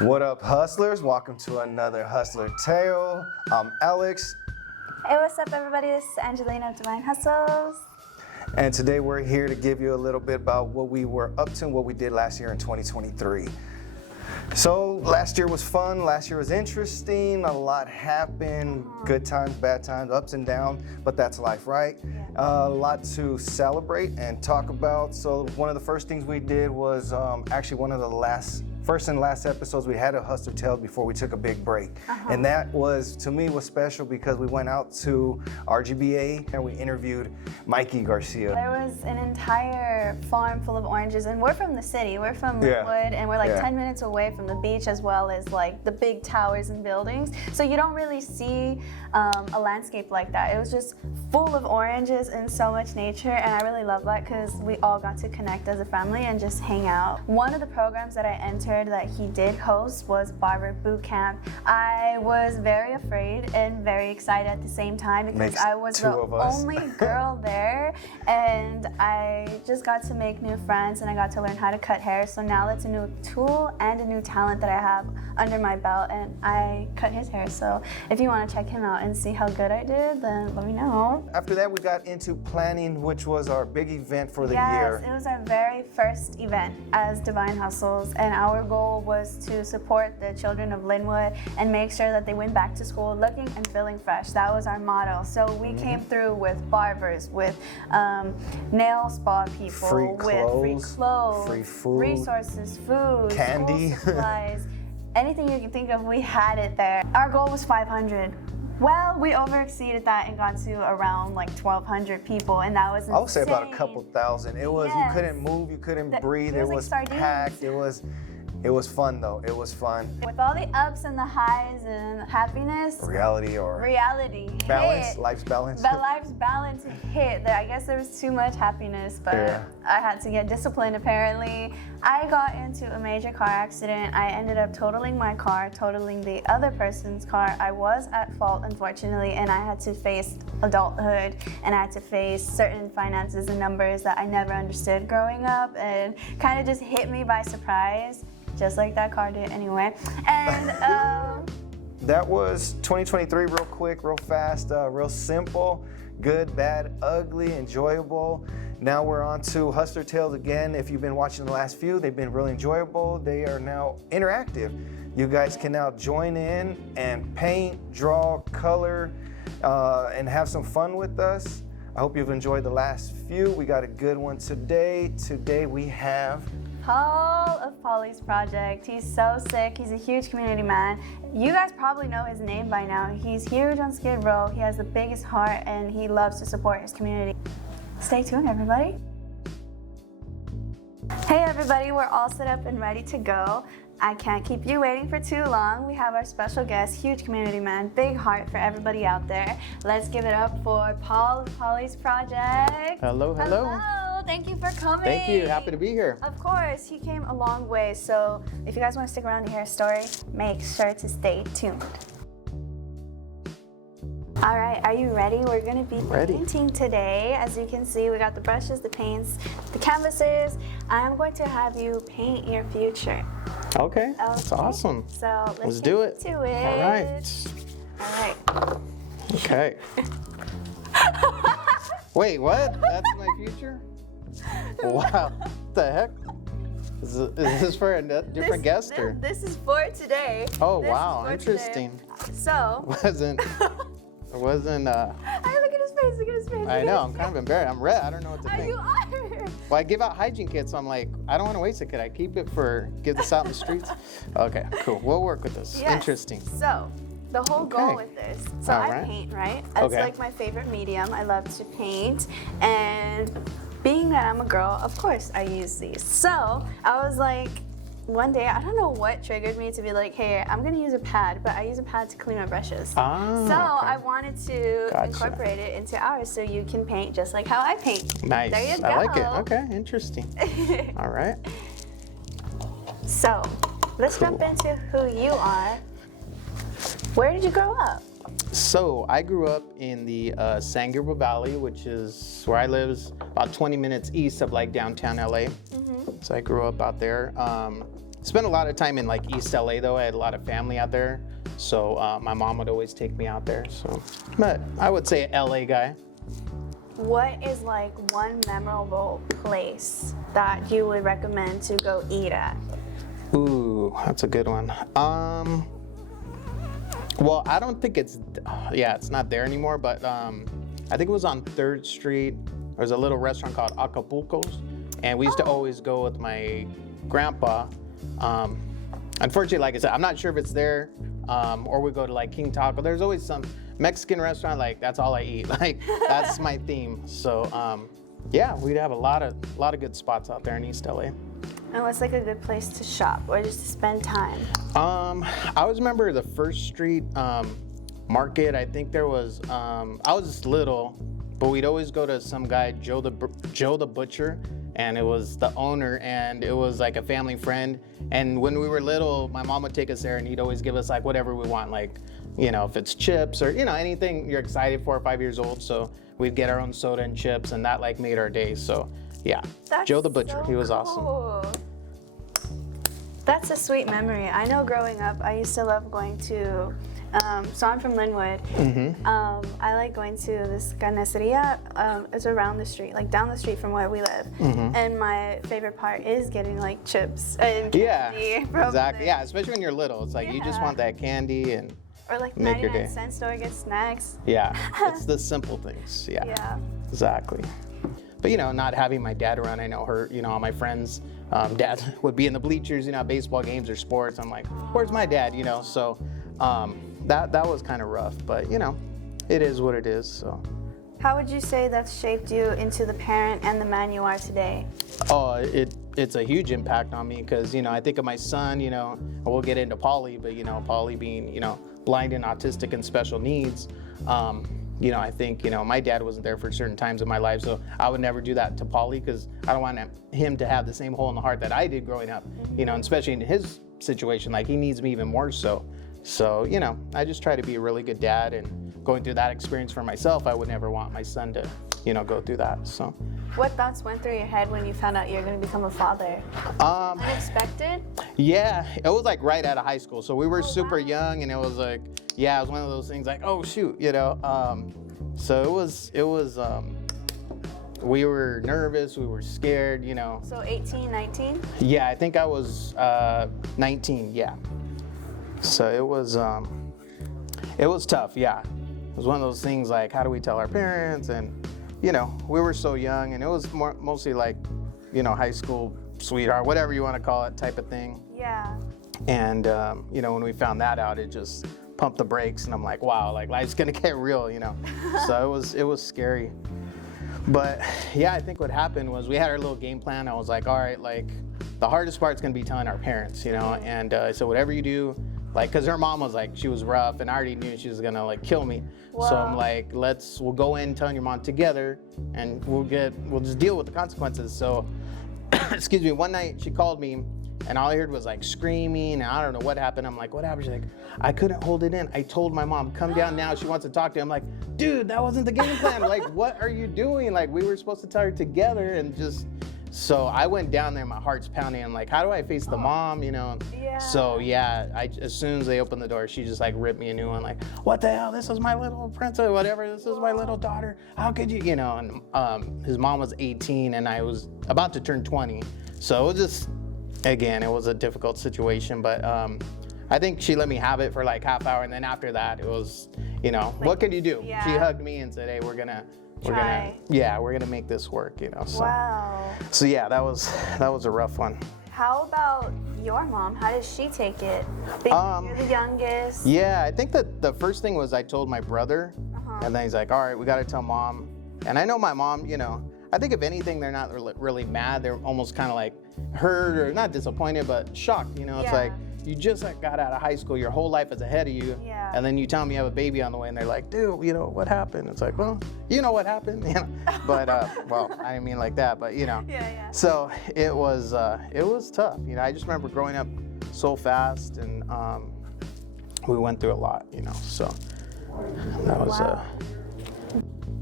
What up, hustlers? Welcome to another Hustler Tale. I'm Alex. Hey, what's up, everybody? This is Angelina of Divine Hustles. And today we're here to give you a little bit about what we were up to and what we did last year in 2023. So last year was fun, last year was interesting, a lot happened, good times, bad times, ups and downs, but that's life, right? A lot to celebrate and talk about. So one of the first things we did was actually one of the first and last episodes we had a Hustler Tale before we took a big break. And that was, to me, was special because we went out to RGBA and we interviewed Mikey Garcia. There was an entire farm full of oranges, and we're from the city. We're from Linwood, and we're like 10 minutes away from the beach as well as like the big towers and buildings. So you don't really see a landscape like that. It was just full of oranges and so much nature, and I really love that because we all got to connect as a family and just hang out. One of the programs that I entered that he did host was Barber Boot Camp. I was very afraid and very excited at the same time because I was the only girl there, and I just got to make new friends and I got to learn how to cut hair. So now that's a new tool and a new talent that I have under my belt, and I cut his hair. So if you want to check him out and see how good I did, then let me know. After that, we got into planning, which was our big event for the year. Yes, it was our very first event as Divine Hustles, and our goal was to support the children of Linwood and make sure that they went back to school looking and feeling fresh. That was our motto. So we came through with barbers, with nail spa people, with free clothes, free food, resources, food, candy, school supplies, anything you can think of, we had it there. Our goal was 500. Well, we overexceeded that and got to around like 1,200 people, and that was insane. I would say about a couple thousand. It was, you couldn't move, you couldn't breathe, it was like packed, it was fun though, it was fun. With all the ups and the highs and happiness. Reality balance, hit. life's balance. But life's balance hit. I guess there was too much happiness, but I had to get disciplined apparently. I got into a major car accident. I ended up totaling my car, totaling the other person's car. I was at fault, unfortunately, and I had to face adulthood, and I had to face certain finances and numbers that I never understood growing up, and kind of just hit me by surprise, just like that car did anyway. And that was 2023, real quick, real fast, real simple, good, bad, ugly, enjoyable. Now we're on to Hustler Tales again. If you've been watching the last few, they've been really enjoyable. They are now interactive. You guys can now join in and paint, draw, color, and have some fun with us. I hope you've enjoyed the last few. We got a good one today. Today we have Paul of Pauly's Project. He's so sick. He's a huge community man. You guys probably know his name by now. He's huge on Skid Row. He has the biggest heart, and he loves to support his community. Stay tuned, everybody. Hey, everybody. We're all set up and ready to go. I can't keep you waiting for too long. We have our special guest, huge community man, big heart for everybody out there. Let's give it up for Paul of Pauly's Project. Hello, hello. Hello, thank you for coming. Thank you, happy to be here. Of course, he came a long way, so if you guys want to stick around to hear a story, make sure to stay tuned. All right, are you ready? We're gonna be painting today. As you can see, we got the brushes, the paints, the canvases. I'm going to have you paint your future. Okay, that's awesome. So let's do it. To it. All right. All right. Okay. Wait, what? That's my future? Wow, what the heck? Is this for a different guest or? This is for today. Oh, wow, interesting. Today. So. It wasn't. Look at his face, look at his face. I know, I'm kind of embarrassed. I'm red, I don't know what to think. You are. Well, I give out hygiene kits, so I'm like, I don't want to waste it. Could I keep it give this out in the streets? Okay, cool, we'll work with this. Yes. Interesting. So, the whole goal with this, so I paint, right? That's like my favorite medium. I love to paint, and being that I'm a girl, of course I use these. So, I was like, one day, I don't know what triggered me to be like, hey, I'm gonna use a pad, but I use a pad to clean my brushes. I wanted to incorporate it into ours so you can paint just like how I paint. Nice, there you go. I like it, okay, interesting. All right. So, let's jump into who you are. Where did you grow up? So I grew up in the San Gabriel Valley, which is where I live, about 20 minutes east of like downtown LA. So I grew up out there. spent a lot of time in like East LA though. I had a lot of family out there, so my mom would always take me out there. So, but I would say LA guy. What is like one memorable place that you would recommend to go eat at? Ooh, that's a good one. Well, I don't think it's not there anymore, but I think it was on 3rd Street. There's a little restaurant called Acapulco's, and we used to always go with my grandpa. Unfortunately, like I said, I'm not sure if it's there, or we go to like King Taco. There's always some Mexican restaurant, like that's all I eat. Like that's my theme. So yeah, we'd have a lot of good spots out there in East LA. And what's like a good place to shop or just to spend time? I always remember the 1st Street market. I think there was I was just little, but we'd always go to some guy, Joe the Butcher, and it was the owner, and it was like a family friend. And when we were little, my mom would take us there, and he'd always give us like whatever we want, like, you know, if it's chips or, you know, anything you're excited for, 5 years old. So we'd get our own soda and chips, and that like made our day. So yeah, That's Joe the Butcher, so he was cool. awesome. That's a sweet memory. I know growing up, I used to love going to, so I'm from Linwood. I like going to this carniceria. It's around the street, like down the street from where we live. And my favorite part is getting like chips and candy from exactly. there. Yeah, especially when you're little. It's like you just want that candy and Or like make your 99-cent store, get snacks. Yeah, it's the simple things. Yeah, exactly. But you know, not having my dad around, I know her, you know, all my friends, dad would be in the bleachers, you know, baseball games or sports. I'm like, where's my dad, you know? So that was kind of rough, but you know, it is what it is, so. How would you say that's shaped you into the parent and the man you are today? Oh, it's a huge impact on me because, you know, I think of my son, you know, and we'll get into Pauly, but, you know, Pauly being, you know, blind and autistic and special needs, you know, I think, you know, my dad wasn't there for certain times in my life, so I would never do that to Pauly because I don't want him to have the same hole in the heart that I did growing up, you know, and especially in his situation, like he needs me even more so. So, you know, I just try to be a really good dad, and going through that experience for myself, I would never want my son to, you know, go through that, so. What thoughts went through your head when you found out you're going to become a father? Unexpected? Yeah, it was like right out of high school. So we were super young, and it was like, yeah, it was one of those things like, oh shoot, you know. So it was, we were nervous, we were scared, you know. So 18, 19? Yeah, I think I was 19, yeah. So it was tough, yeah. It was one of those things like, how do we tell our parents? And, you know, we were so young, and it was mostly like, you know, high school sweetheart, whatever you want to call it, type of thing. Yeah. And, you know, when we found that out, it just pumped the brakes, and I'm like, wow, like life's gonna get real, you know. So it was scary. But yeah, I think what happened was we had our little game plan. I was like, all right, like the hardest part's gonna be telling our parents, you know. And so whatever you do, like, cause her mom was like, she was rough, and I already knew she was gonna like kill me. Wow. So I'm like, we'll go in telling your mom together, and we'll just deal with the consequences. So, excuse me, one night she called me, and all I heard was like screaming, and I don't know what happened. I'm like, what happened? She's like, I couldn't hold it in. I told my mom, come down now. She wants to talk to you. I'm like, dude, that wasn't the game plan. Like, what are you doing? Like, we were supposed to tell her together, and just. So I went down there, my heart's pounding. I'm like, how do I face the mom, you know? Yeah. So yeah, as soon as they opened the door, she just like ripped me a new one. Like, what the hell? This is my little princess, whatever. This is my little daughter. How could you, you know? And his mom was 18, and I was about to turn 20. So it was just, again, it was a difficult situation. But I think she let me have it for like half hour, and then after that, it was, you know, like, what could you do? Yeah. She hugged me and said, hey, we're gonna make this work, you know. So. Wow. So yeah, that was a rough one. How about your mom? How does she take it? You're the youngest. Yeah, I think that the first thing was I told my brother, and then he's like, all right, we got to tell mom. And I know my mom, you know, I think if anything, they're not really mad. They're almost kind of like hurt, or not disappointed, but shocked. You know, it's like, you just got out of high school, your whole life is ahead of you, and then you tell them you have a baby on the way, and they're like, dude, you know, what happened? It's like, well, you know what happened, you know. But well, I didn't mean like that, but you know. Yeah. So it was tough. You know, I just remember growing up so fast, and we went through a lot, you know. So that was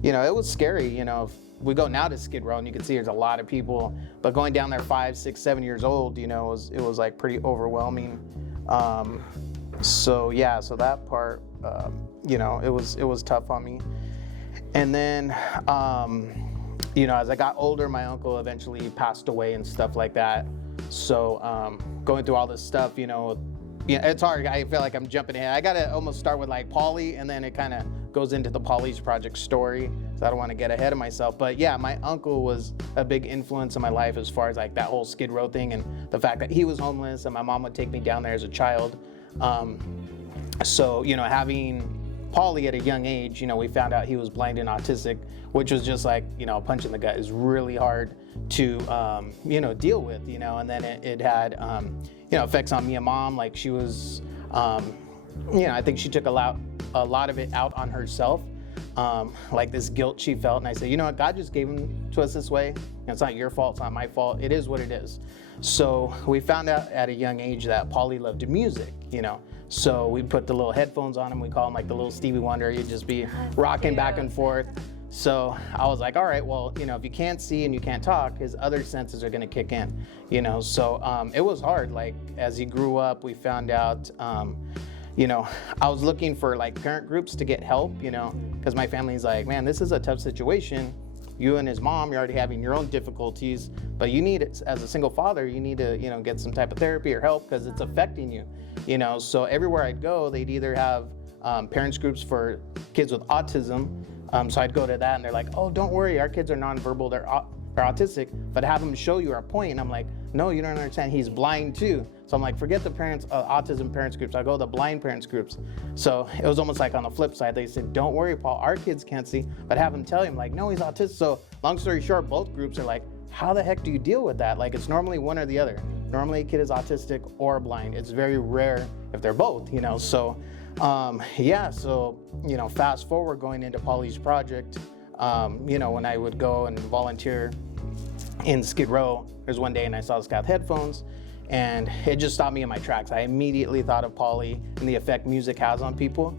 you know, it was scary, you know, we go now to Skid Row and you can see there's a lot of people, but going down there 5, 6, 7 years old, you know, it was like pretty overwhelming. So that part, you know, it was tough on me. And then, you know, as I got older, my uncle eventually passed away and stuff like that. So going through all this stuff, you know, it's hard. I feel like I'm jumping ahead. I gotta almost start with like Pauly, and then it kind of goes into the Pauly's Project story. So I don't want to get ahead of myself. But yeah, my uncle was a big influence in my life as far as like that whole Skid Row thing, and the fact that he was homeless and my mom would take me down there as a child. So, you know, having Pauly at a young age, you know, we found out he was blind and autistic, which was just like, you know, a punch in the gut. Is really hard to, you know, deal with, you know, and then it had, you know, effects on me and mom. Like she was, you know, I think she took a lot of it out on herself, like this guilt she felt. And I said, you know what, God just gave him to us this way. And it's not your fault, it's not my fault. It is what it is. So we found out at a young age that Pauly loved music, you know. So we put the little headphones on him. We call him like the little Stevie Wonder. He'd just be rocking back and forth. So I was like, all right, well, you know, if you can't see and you can't talk, his other senses are gonna kick in, you know. So it was hard. Like as he grew up, we found out, you know, I was looking for like parent groups to get help, you know, because my family's like, man, this is a tough situation. You and his mom, you're already having your own difficulties, but you need, as a single father, you need to, you know, get some type of therapy or help because it's affecting you, you know. So everywhere I'd go, they'd either have parents groups for kids with autism. So I'd go to that and they're like, oh, don't worry, our kids are nonverbal, they're autistic, but have them show you our point. And I'm like, no, you don't understand, he's blind too. So I'm like, forget the parents, autism parents groups, I go to the blind parents groups. So it was almost like on the flip side, they said, don't worry, Paul, our kids can't see, but have them tell him like, no, he's autistic. So long story short, both groups are like, how the heck do you deal with that? Like it's normally one or the other. Normally a kid is autistic or blind. It's very rare if they're both, you know. So yeah, so, you know, fast forward going into Pauly's Project, you know, when I would go and volunteer in Skid Row, there's one day and I saw this guy with headphones and it just stopped me in my tracks. I immediately thought of Pauly and the effect music has on people.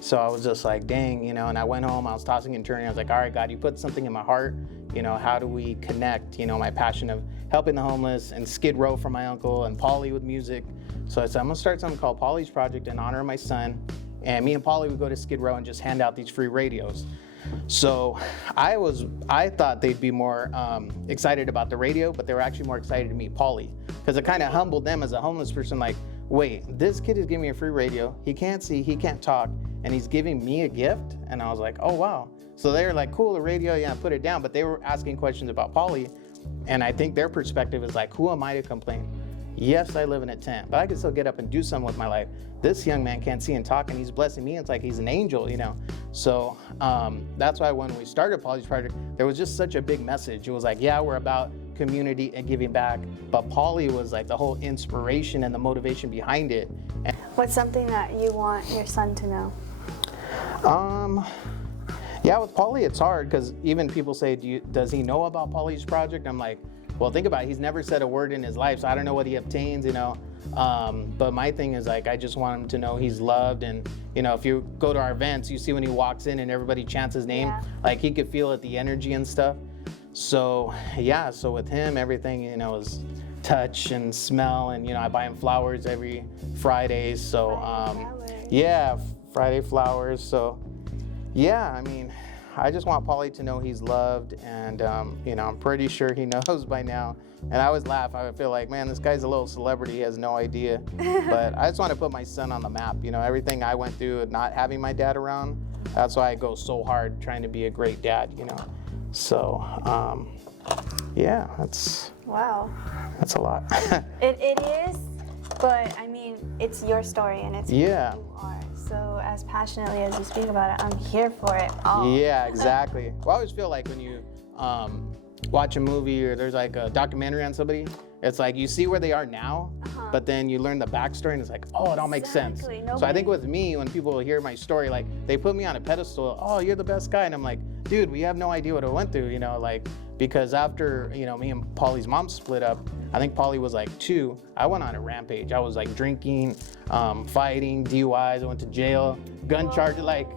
So I was just like, dang, you know, and I went home, I was tossing and turning. I was like, all right, God, you put something in my heart, you know, how do we connect, you know, my passion of helping the homeless and Skid Row for my uncle and Pauly with music. So I said, I'm gonna start something called Pauly's Project in honor of my son. And me and Pauly would go to Skid Row and just hand out these free radios. So I thought they'd be more excited about the radio, but they were actually more excited to meet Pauly because it kind of humbled them as a homeless person. Like, wait, this kid is giving me a free radio. He can't see, he can't talk, and he's giving me a gift. And I was like, oh wow. So they were like, cool, the radio, yeah, put it down. But they were asking questions about Pauly, and I think their perspective is like, who am I to complain? Yes, I live in a tent, but I can still get up and do something with my life. This young man can't see and talk, and he's blessing me. It's like he's an angel, you know? So that's why when we started Pauly's Project, there was just such a big message. It was like, yeah, we're about community and giving back, but Pauly was like the whole inspiration and the motivation behind it. And what's something that you want your son to know? Yeah, with Pauly, it's hard because even people say, does he know about Pauly's Project? I'm like, well, think about it. He's never said a word in his life, so I don't know what he obtains, you know. But my thing is like, I just want him to know he's loved. And, you know, if you go to our events, you see when he walks in and everybody chants his name, like he could feel it, the energy and stuff. So, yeah, so with him, everything, you know, is touch and smell. And, you know, I buy him flowers every Friday. So, yeah, Friday flowers. So, yeah, I mean, I just want Pauly to know he's loved, and you know, I'm pretty sure he knows by now. And I always laugh. I feel like, man, this guy's a little celebrity. He has no idea. But I just want to put my son on the map. You know, everything I went through not having my dad around, that's why I go so hard trying to be a great dad, you know. So, yeah, that's a lot. It is, but I mean, it's your story and it's who you are. So as passionately as you speak about it, I'm here for it all. Yeah, exactly. Well, I always feel like when you watch a movie or there's like a documentary on somebody, it's like you see where they are now, but then you learn the backstory and it's like, oh, it all makes sense. So I think with me, when people hear my story, like they put me on a pedestal, oh, you're the best guy. And I'm like, dude, we have no idea what I went through, you know, like, because after, you know, me and Pauly's mom split up, I think Pauly was like 2, I went on a rampage. I was like drinking, fighting, DUIs, I went to jail, gun charges, like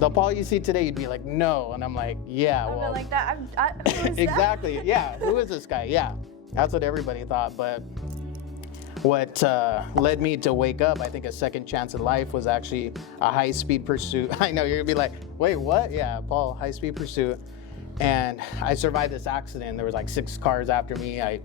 the Paul you see today, you'd be like, no. And I'm like, yeah, I well. feel like that. Who is Exactly, that? yeah. Who is this guy? Yeah, that's what everybody thought. But what led me to wake up, I think a second chance in life, was actually a high-speed pursuit. I know, you're gonna be like, wait, what? Yeah, Paul, high-speed pursuit. And I survived this accident. There was like 6 cars after me. I,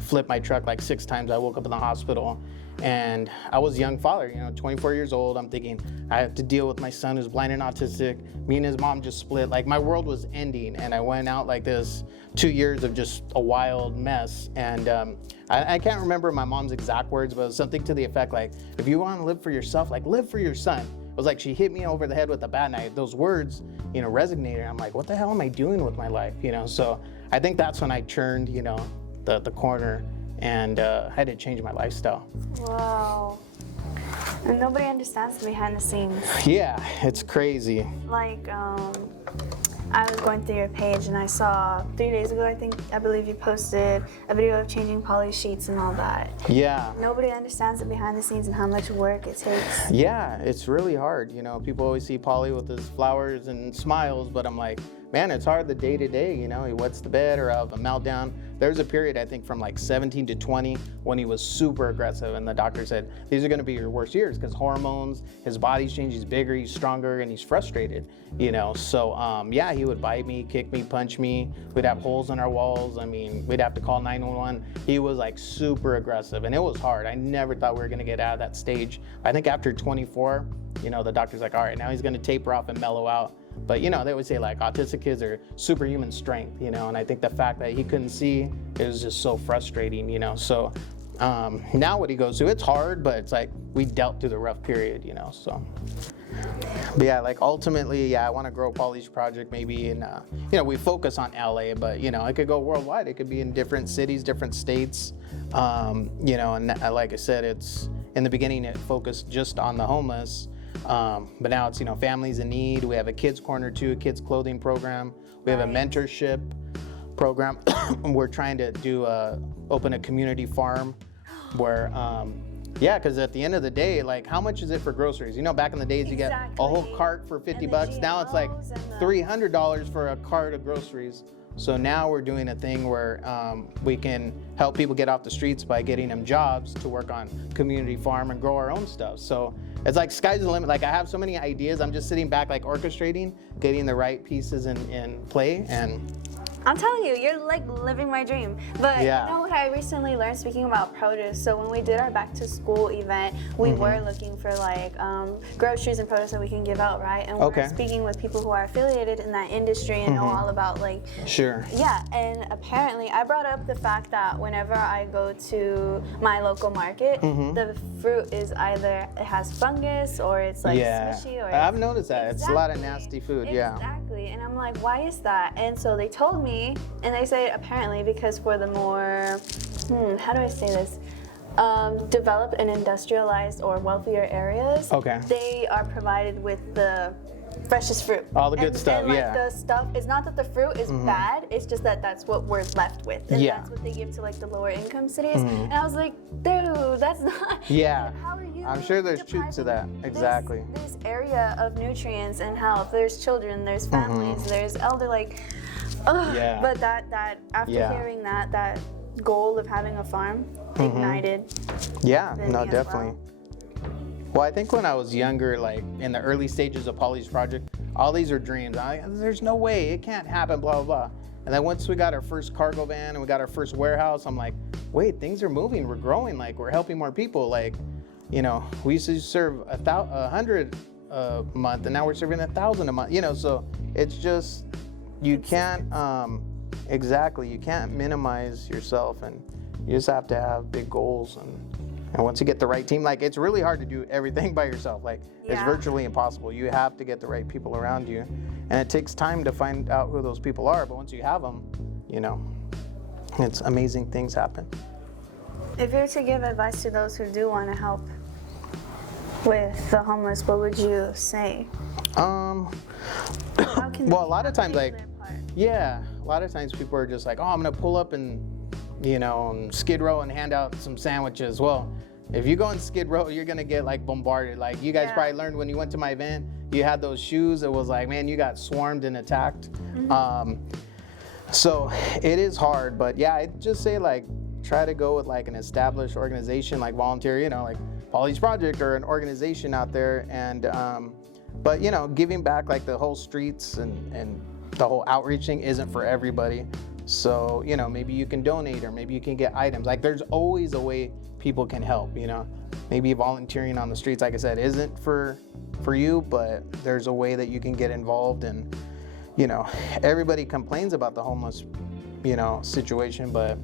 flipped my truck like 6 times. I woke up in the hospital. And I was a young father, 24 years old. I'm thinking, I have to deal with my son who's blind and autistic. Me and his mom just split. Like, my world was ending. And I went out like this 2 years of just a wild mess. And I can't remember my mom's exact words, but it was something to the effect like, if you want to live for yourself, like, live for your son. It was like she hit me over the head with a bat knife. Those words, resonated. I'm like, what the hell am I doing with my life? So I think that's when I turned, the corner and had to change my lifestyle. Wow. And nobody understands the behind the scenes. Yeah, it's crazy. Like, I was going through your page and I saw 3 days ago, I believe you posted a video of changing Pauly sheets and all that. Yeah. Nobody understands the behind the scenes and how much work it takes. Yeah, it's really hard. People always see Pauly with his flowers and smiles, but I'm like, man, it's hard the day to day. He wets the bed or have a meltdown. There was a period, I think, from like 17 to 20 when he was super aggressive, and the doctor said, these are going to be your worst years because hormones, his body's changed, he's bigger, he's stronger, and he's frustrated, So, yeah, he would bite me, kick me, punch me. We'd have holes in our walls. I mean, we'd have to call 911. He was like super aggressive, and it was hard. I never thought we were going to get out of that stage. I think after 24, the doctor's like, all right, now he's going to taper off and mellow out. But, they would say like autistic kids are superhuman strength, and I think the fact that he couldn't see, it was just so frustrating, So now what he goes through, it's hard, but it's like we dealt through the rough period, so. But yeah, like ultimately, yeah, I want to grow Pauly's project maybe in, we focus on LA, but, it could go worldwide. It could be in different cities, different states, and like I said, it's in the beginning, it focused just on the homeless. But now it's, families in need. We have a kids corner too, a kids clothing program. We have a mentorship program. We're trying to open a community farm where, because at the end of the day, like, how much is it for groceries? Back in the days, you get a whole cart for $50. Now it's like $300 for a cart of groceries. So now we're doing a thing where we can help people get off the streets by getting them jobs to work on community farm and grow our own stuff. So it's like sky's the limit. Like, I have so many ideas. I'm just sitting back, like, orchestrating, getting the right pieces in play. And I'm telling you, you're like living my dream. But yeah. You know what I recently learned, speaking about produce? So when we did our back to school event, we were looking for like groceries and produce that we can give out, right? And we're speaking with people who are affiliated in that industry and know all about like. Sure. Yeah, and apparently I brought up the fact that whenever I go to my local market, the fruit is either it has fungus or it's like smushy or. I've noticed that. It's a lot of nasty food. Yeah. Exactly, and I'm like, why is that? And so they told me. And they say apparently because for the more, how do I say this? Developed and industrialized or wealthier areas, they are provided with the freshest fruit. All the good stuff, and like the stuff, it's not that the fruit is bad, it's just that that's what we're left with. And that's what they give to like the lower income cities. And I was like, dude, that's not. Yeah. How are you? I'm sure there's truth to that. Exactly. This area of nutrients and health. There's children, there's families, there's elder, like. But that after hearing that goal of having a farm ignited. Yeah, no, definitely. Well, I think when I was younger, like in the early stages of Pauly's project, all these are dreams. There's no way, it can't happen, blah, blah, blah. And then once we got our first cargo van and we got our first warehouse, I'm like, wait, things are moving, we're growing, like we're helping more people. Like, we used to serve 100 a month and now we're serving 1,000 a month, so it's just, you can't, you can't minimize yourself, and you just have to have big goals. And once you get the right team, like it's really hard to do everything by yourself. Like it's virtually impossible. You have to get the right people around you, and it takes time to find out who those people are. But once you have them, it's amazing things happen. If you were to give advice to those who do want to help with the homeless, what would you say? Well, a lot of times, like, a lot of times people are just like, oh, I'm gonna pull up and, on Skid Row and hand out some sandwiches. Well, if you go on Skid Row, you're gonna get like bombarded. Like you guys probably learned when you went to my event, you had those shoes. It was like, man, you got swarmed and attacked. So it is hard, but yeah, I'd just say like try to go with like an established organization, like volunteer, you know, like Pauly's Project or an organization out there, and but you know, giving back like the whole streets and the whole outreach thing isn't for everybody. So, you know, maybe you can donate or maybe you can get items. Like there's always a way people can help, you know. Maybe volunteering on the streets, like I said, isn't for you, but there's a way that you can get involved. And, you know, everybody complains about the homeless, you know, situation, but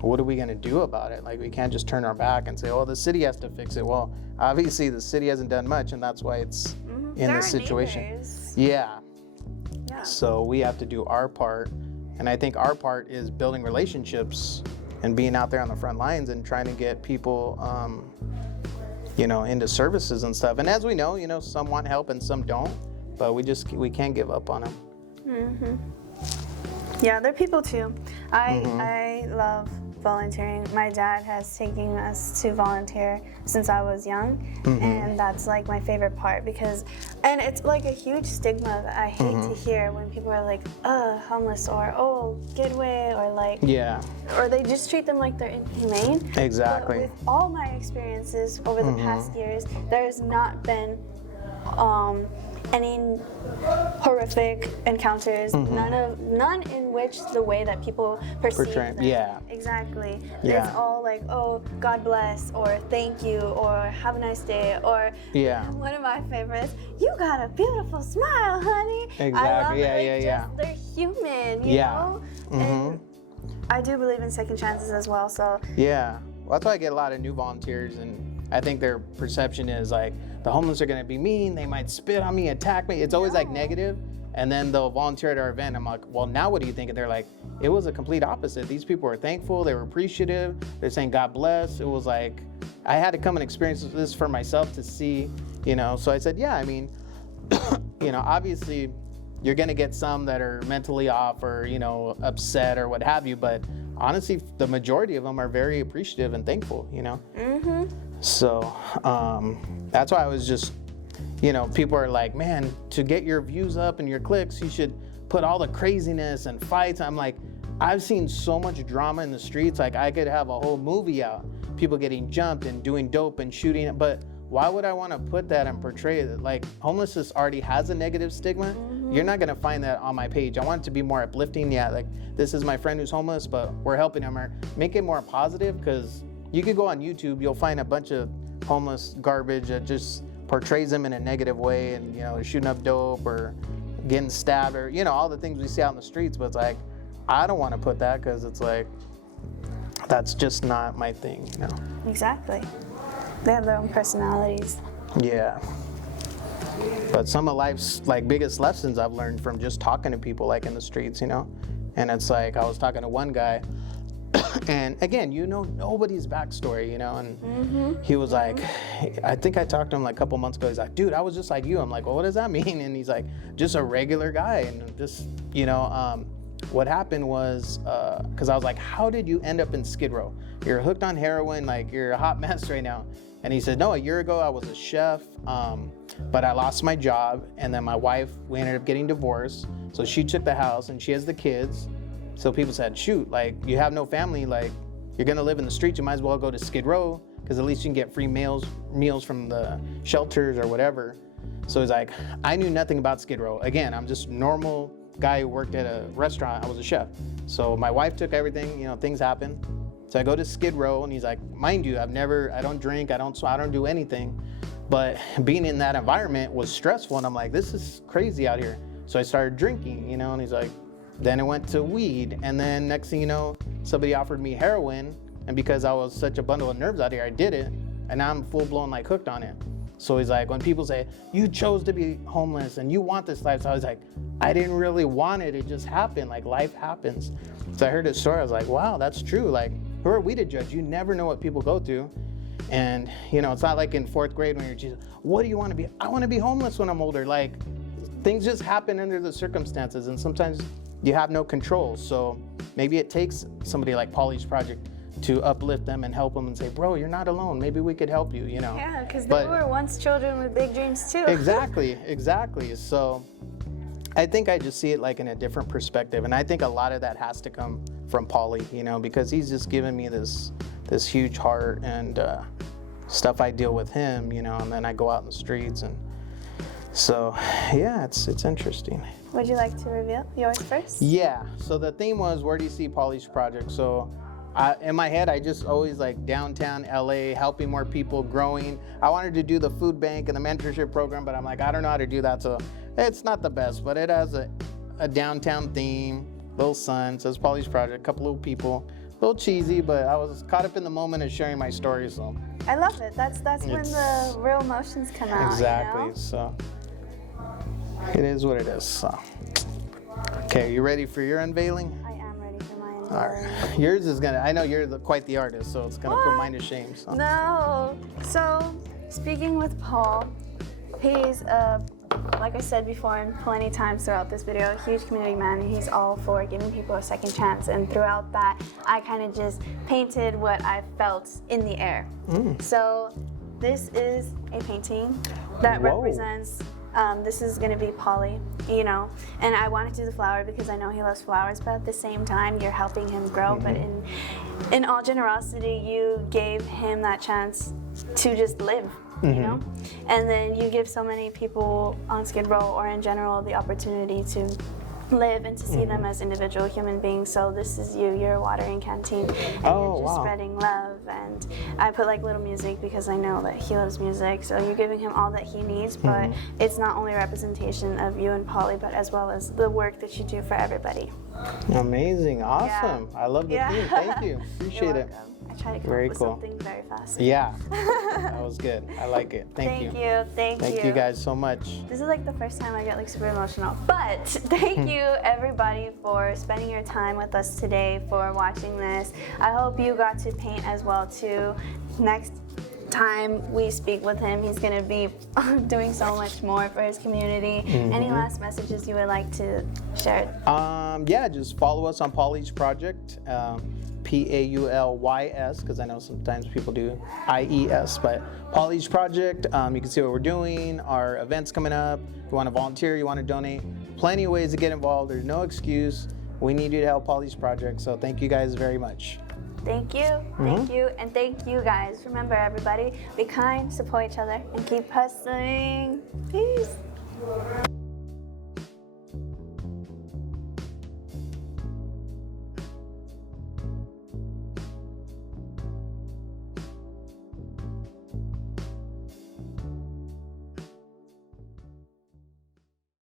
what are we gonna do about it? Like we can't just turn our back and say, oh, the city has to fix it. Well, obviously the city hasn't done much, and that's why it's in this situation. Neighbors. Yeah. So we have to do our part. And I think our part is building relationships and being out there on the front lines and trying to get people, you know, into services and stuff. And as we know, you know, some want help and some don't, but we can't give up on them. Yeah, they're people too. I love volunteering. My dad has taken us to volunteer since I was young, and that's like my favorite part because, and it's like a huge stigma that I hate to hear when people are like, homeless, or oh, get away, or like, or they just treat them like they're inhumane. Exactly. But with all my experiences over the past years, there's not been any horrific encounters, none in which the way that people perceive them. Exactly. It's all like, oh, God bless, or thank you, or have a nice day, or one of my favorites, you got a beautiful smile, honey. Exactly. I love it. They're human, you know? And I do believe in second chances as well, so. Yeah. Well, that's why I get a lot of new volunteers, and I think their perception is like, the homeless are gonna be mean, they might spit on me, attack me. It's always like negative. And then they'll volunteer at our event. I'm like, well, now what do you think? And they're like, it was a complete opposite. These people were thankful, they were appreciative, they're saying God bless. It was like, I had to come and experience this for myself to see, you know. So I said, yeah, I mean, you know, obviously you're gonna get some that are mentally off or, you know, upset or what have you, but honestly, the majority of them are very appreciative and thankful, you know? So that's why I was just, you know, people are like, man, to get your views up and your clicks, you should put all the craziness and fights. I'm like, I've seen so much drama in the streets. Like I could have a whole movie out, people getting jumped and doing dope and shooting, but why would I want to put that and portray it? Like homelessness already has a negative stigma. You're not gonna find that on my page. I want it to be more uplifting. Yeah, like this is my friend who's homeless, but we're helping him, or make it more positive, because you could go on YouTube, you'll find a bunch of homeless garbage that just portrays them in a negative way, and you know, shooting up dope or getting stabbed, or you know, all the things we see out in the streets. But it's like, I don't want to put that, because it's like, that's just not my thing, you know. Exactly. They have their own personalities. Yeah. But some of life's like biggest lessons I've learned from just talking to people like in the streets, you know. And it's like, I was talking to one guy, and again, you know, nobody's backstory, you know, and he was like, I think I talked to him like a couple months ago. He's like, dude, I was just like you. I'm like, well, what does that mean? And he's like, just a regular guy. And just, you know, what happened was, because I was like, how did you end up in Skid Row? You're hooked on heroin, like you're a hot mess right now. And he said, no, a year ago I was a chef, but I lost my job, and then my wife, we ended up getting divorced. So she took the house and she has the kids. So people said, shoot, like you have no family, like you're gonna live in the streets, you might as well go to Skid Row, because at least you can get free meals from the shelters or whatever. So he's like, I knew nothing about Skid Row. Again, I'm just a normal guy who worked at a restaurant. I was a chef. So my wife took everything, you know, things happen. So I go to Skid Row, and he's like, mind you, I don't drink, I don't do anything. But being in that environment was stressful, and I'm like, this is crazy out here. So I started drinking, you know, and he's like, then it went to weed, and then next thing you know, somebody offered me heroin, and because I was such a bundle of nerves out here, I did it, and now I'm full blown like hooked on it. So he's like, when people say, you chose to be homeless and you want this life, so I was like, I didn't really want it, it just happened, like life happens. So I heard his story, I was like, wow, that's true. Like, who are we to judge? You never know what people go through. And you know, it's not like in 4th grade when you're just, what do you want to be? I want to be homeless when I'm older. Like, things just happen under the circumstances, and sometimes you have no control. So maybe it takes somebody like Pauly's Project to uplift them and help them and say, bro, you're not alone. Maybe we could help you, you know. Yeah, because they were once children with big dreams too. Exactly. So I think I just see it like in a different perspective. And I think a lot of that has to come from Pauly, you know, because he's just given me this huge heart and stuff I deal with him, you know, and then I go out in the streets. And so, yeah, it's interesting. Would you like to reveal yours first? Yeah, so the theme was, where do you see Pauly's project? So in my head, I just always like downtown LA, helping more people, growing. I wanted to do the food bank and the mentorship program, but I'm like, I don't know how to do that. So it's not the best, but it has a downtown theme, little sun, says Pauly's project, a couple little people. A little cheesy, but I was caught up in the moment of sharing my story, so. I love it. That's when the real emotions come out. Exactly, you know? So it is what it is, so. Okay, you ready for your unveiling? I am ready for my unveiling. All right, yours is gonna, I know you're quite the artist, so it's gonna put mine to shame, so. No, so speaking with Paul, he's like I said before and plenty times throughout this video, a huge community man, and he's all for giving people a second chance. And throughout that, I kind of just painted what I felt in the air. So this is a painting that represents, this is gonna be Pauly, you know, and I wanted to do the flower because I know he loves flowers, but at the same time, you're helping him grow. But in all generosity, you gave him that chance to just live. You know, and then you give so many people on Skid Row or in general the opportunity to live and to see them as individual human beings. So this is you're a watering canteen, and you're just spreading love. And I put like little music because I know that he loves music. So you're giving him all that he needs, but it's not only a representation of you and Pauly, but as well as the work that you do for everybody. Amazing, awesome. I love the theme. Thank you, appreciate it. I try to come up with something very fast. Yeah, that was good. I like it. Thank you. Thank you guys so much. This is like the first time I get like super emotional. But thank you everybody for spending your time with us today, for watching this. I hope you got to paint as well too. Next time we speak with him, he's going to be doing so much more for his community. Any last messages you would like to share? Yeah, just follow us on Pauly's project. Paulys, because I know sometimes people do IES, but Pauly's project, you can see what we're doing, our events coming up. If you want to volunteer, you want to donate, plenty of ways to get involved. There's no excuse. We need you to help Pauly's project, so thank you guys very much. Thank you, and thank you guys. Remember everybody, be kind, support each other, and keep hustling. Peace.